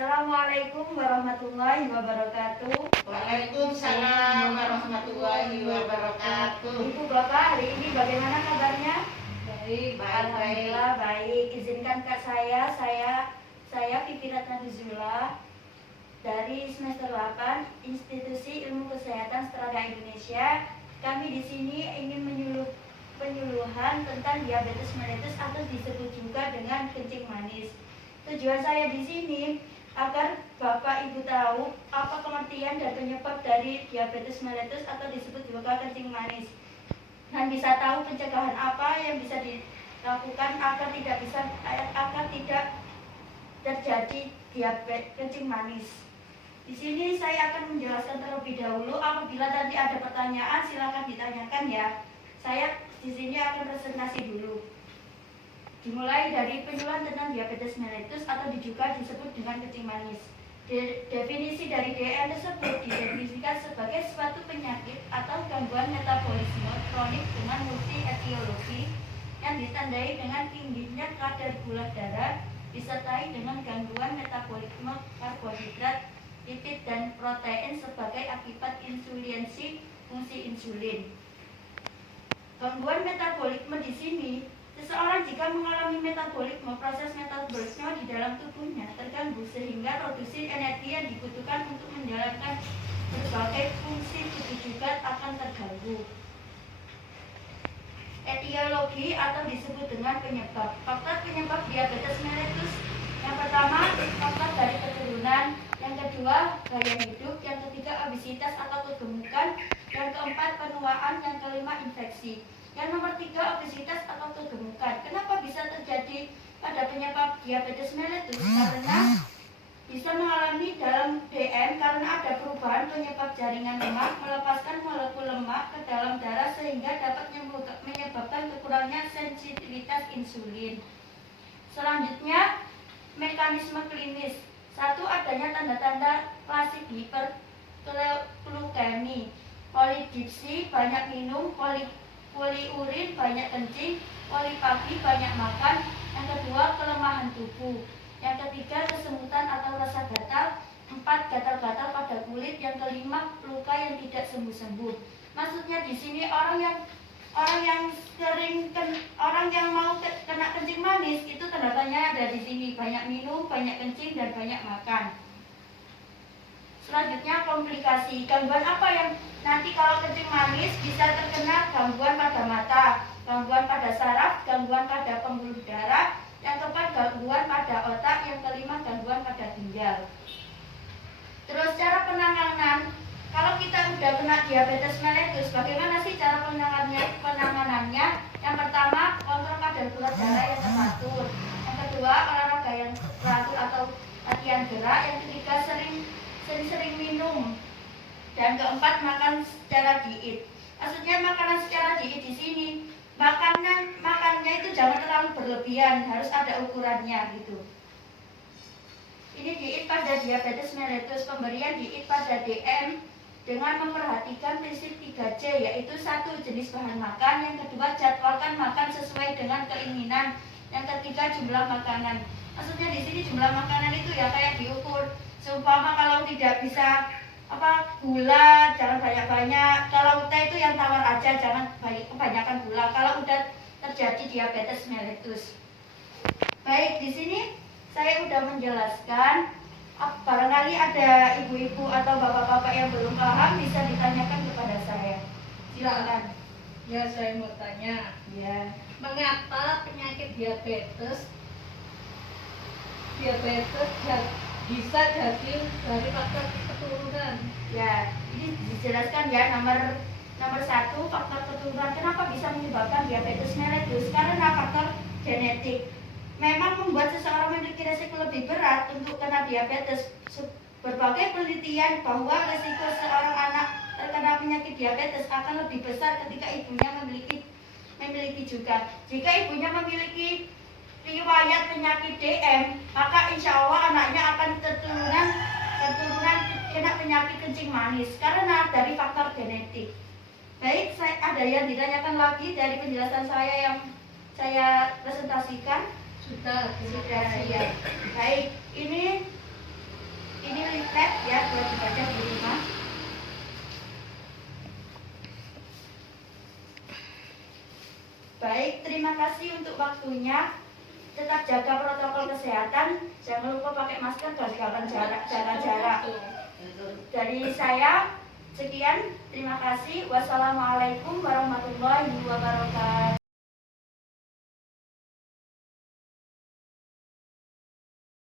Assalamualaikum warahmatullahi wabarakatuh. Waalaikumsalam warahmatullahi wabarakatuh. Ibu Bapak, hari ini bagaimana kabarnya? Baik, Alhamdulillah baik. Izinkan Kak saya Vivi Ratna Duzula dari semester 8 Institusi Ilmu Kesehatan Strada Indonesia. Kami di sini ingin penyuluhan tentang diabetes mellitus atau disebut juga dengan kencing manis. Tujuan saya di sini agar Bapak Ibu tahu apa pengertian dan penyebab dari diabetes mellitus atau disebut juga kencing manis, dan bisa tahu pencegahan apa yang bisa dilakukan agar tidak terjadi diabetes kencing manis. Di sini saya akan menjelaskan terlebih dahulu. Apabila nanti ada pertanyaan silakan ditanyakan ya. Saya di sini akan presentasi dulu. Dimulai dari penyuluhan tentang diabetes mellitus atau juga disebut dengan kencing manis. Definisi dari DM tersebut didefinisikan sebagai suatu penyakit atau gangguan metabolisme kronik dengan multi etiologi yang ditandai dengan tingginya kadar gula darah disertai dengan gangguan metabolisme karbohidrat, lipid dan protein sebagai akibat insulinsi fungsi insulin. Gangguan metabolisme di sini, seseorang jika mengalami metabolisme, proses metabolisme di dalam tubuhnya terganggu sehingga produksi energi yang dibutuhkan untuk menjalankan berbagai fungsi tubuh juga akan terganggu. Etiologi atau disebut dengan penyebab. Faktor penyebab diabetes mellitus. Yang pertama, faktor dari keturunan. Yang kedua, gaya hidup. Yang ketiga, obesitas atau kegemukan. Yang keempat, penuaan. Yang kelima, infeksi. Yang nomor 3, obesitas atau kegemukan. Kenapa bisa terjadi pada penyebab diabetes mellitus? Karena bisa mengalami dalam DM karena ada perubahan penyebab jaringan lemak melepaskan molekul lemak ke dalam darah sehingga dapat menyebabkan kekurangnya sensitivitas insulin. Selanjutnya, mekanisme klinis. 1. Adanya tanda-tanda klasik hiperglikemi, polidipsi, banyak minum, poliurin, banyak kencing, polipagi, banyak makan. Yang kedua, kelemahan tubuh. Yang ketiga, kesemutan atau rasa gatal. 4. Gatal-gatal pada kulit. Yang kelima, luka yang tidak sembuh-sembuh. Maksudnya di sini orang yang mau kena kencing manis itu tanda-tandanya ada di sini, banyak minum, banyak kencing dan banyak makan. Selanjutnya, komplikasi. Gangguan apa yang nanti kalau kencing manis bisa terkena? Gangguan pada mata, gangguan pada saraf, gangguan pada pembuluh darah. Yang keempat, gangguan pada otak. Yang kelima, gangguan pada ginjal. Terus cara penanganan. Kalau kita udah kena diabetes mellitus, bagaimana sih cara penanganannya? Yang pertama, kontrol kadar gula darah yang teratur. Yang kedua, olahraga yang teratur atau latihan gerak. Yang ketiga, sering-sering minum. Dan keempat, makan secara diet. Maksudnya makanan secara diet di sini, makannya itu jangan terlalu berlebihan, harus ada ukurannya gitu. Ini diet pada diabetes mellitus. Pemberian diet pada DM dengan memperhatikan prinsip 3J, yaitu 1. Jenis bahan makan. Yang kedua, jadwalkan makan sesuai dengan keinginan. Yang ketiga, jumlah makanan. Maksudnya di sini jumlah makanan itu ya kayak diukur. Seumpama kalau tidak bisa gula, jangan banyak-banyak. Kalau teh itu yang tawar aja, jangan kebanyakan gula. Kalau udah terjadi diabetes mellitus. Baik, di sini saya udah menjelaskan. Barangkali ada ibu-ibu atau bapak-bapak yang belum paham bisa ditanyakan kepada saya. Silakan. Ya, saya mau tanya. Ya. Mengapa penyakit diabetes bisa jadi dari faktor keturunan? Ya, ini dijelaskan ya nomor 1, faktor keturunan. Kenapa bisa menyebabkan diabetes mellitus? Karena faktor genetik. Memang membuat seseorang memiliki resiko lebih berat untuk kena diabetes. Berbagai penelitian bahwa resiko seorang anak terkena penyakit diabetes akan lebih besar ketika ibunya memiliki juga. Jika ibunya memiliki riwayat penyakit DM, maka insya Allah anaknya akan keturunan kena penyakit kencing manis karena dari faktor genetik. Baik, ada yang ditanyakan lagi dari penjelasan saya yang saya presentasikan? Sudah Ya. Baik, ini Ini leaflet ya buat dibaca di rumah. Baik, terima kasih untuk waktunya. Tetap jaga protokol kesehatan. Jangan lupa pakai masker dan jaga jarak. Dari saya sekian. Terima kasih. Wassalamualaikum warahmatullahi wabarakatuh.